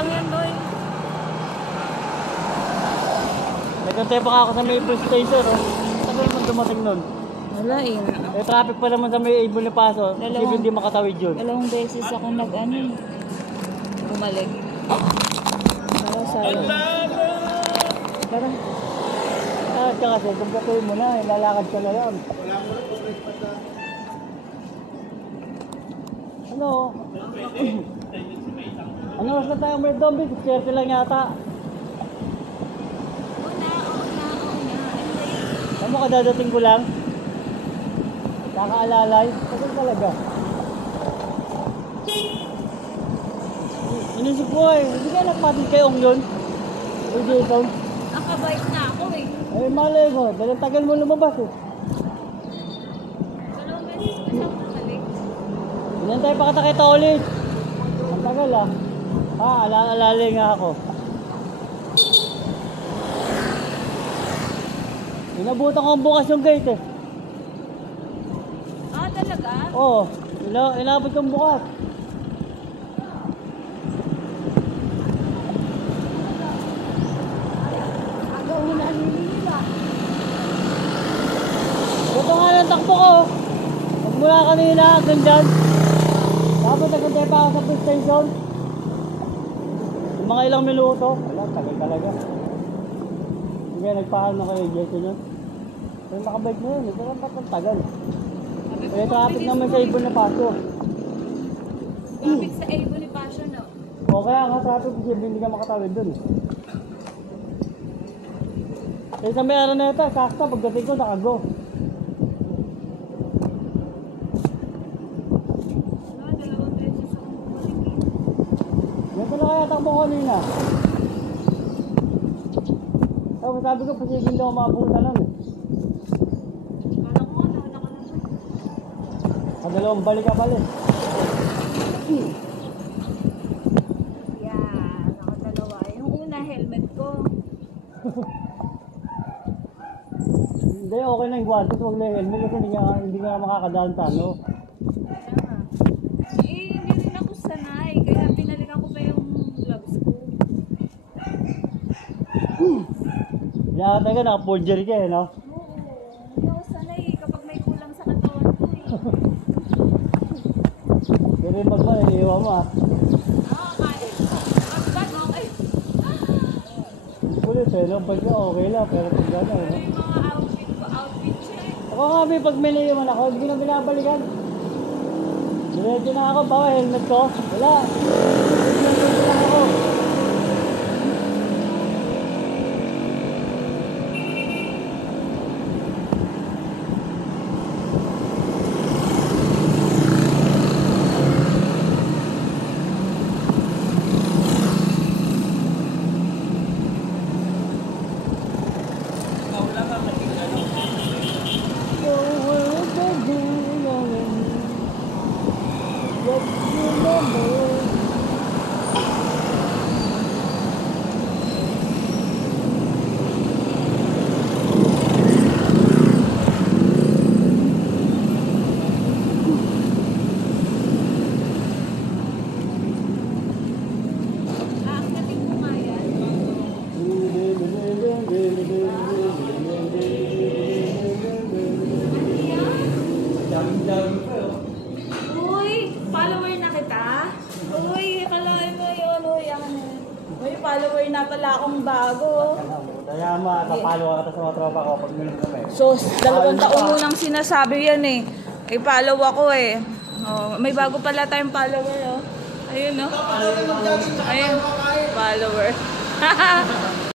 lang yan, boy. Nagkantay pa ako sa may bus station, oh. Tagal naman dumating nun. Wala eh. Eh, traffic pa naman sa may Bonifacio. Kasi hindi makatawid yun. Dalawang beses ako nag-ano eh. Bumalik. Tara, sayang. Tara. Ah, kasi kung gatuin mo na, lalakad ka na lang. Ano? Ano oras na tayo may zombie? Swerte lang yata. Una. Ano ka dadating ko lang? Kakaalalay? Tagal talaga. Inisip ko eh, hindi ka nagpatid kayong yun? Uy, Jason. Nakabike na ako eh. Eh, malay ko, dahil tagal mo lumabas eh. Dalawang beses ko siya bumalik. Hinantay pa kita kita ulit. Ang tagal ah. Ah, alalay nga ako. Inabutan ko bukas yung gate eh. Ah, talaga? Oo, inabot kong bukas. Agaw na nila. Ito nga ng takbo ko. Magmula kanina hanggang dyan. Tapos nagkantay pa ako sa bus station. Yung mga ilang minuto. Wala, tagal talaga. Hindi nagpahal na kayo, Jason yun. Pero nakabike na yun, ito lang patang tagal. Eh, traffic naman sa Bonifacio. Traffic sa Bonifacio, no? O kaya nga traffic kasi hindi ka makatawid dun. Eh sa may Araneta, sakto pagdating ko nakago. Dalawang beses ako bumalik eh. Ganito na kaya takbo ko kanina. Tapos sabi ko, posible hindi ako makapunta lang eh. Kala ko nga, nauna ka na siya. Kadalawang balik ka pala eh. Yeah, nakadalawa. Yung una, helmet ko. Hindi, okay na yung guwantes, huwag na yung helmet kasi hindi nga makakadaan sa ano. Eh, hindi rin ako sanay. Kaya pinalikan ko pa yung gloves ko. Nakatay ka, naka-forgery ka eh, no? Oo, hindi ako sanay kapag may kulang sa katawan ko eh. Pero yung bag mo, naiiwan mo ah. Kahit. Bag, okay. Pulit eh, no? Bag mo, okay lang, pero pag gano'n eh, no? Yung mga outfit check. Ako nga may pag may naiiwan ako, hindi na binabalikan. Diretso na ako, bawa helmet ko. Wala. Diretso na ako. Aakyatin ko nga yan. Uy, follower na kita? Uy, kalahin mo yun. Uy, uy, follower na pala akong bago. Kaya papalo ka sa mga tropa ko pag minum kami. So, 2 taon mo nang sinasabi yan eh. I-follow ako eh. Oh, may bago pala tayong follower oh. Ayun no. Ayun, follower.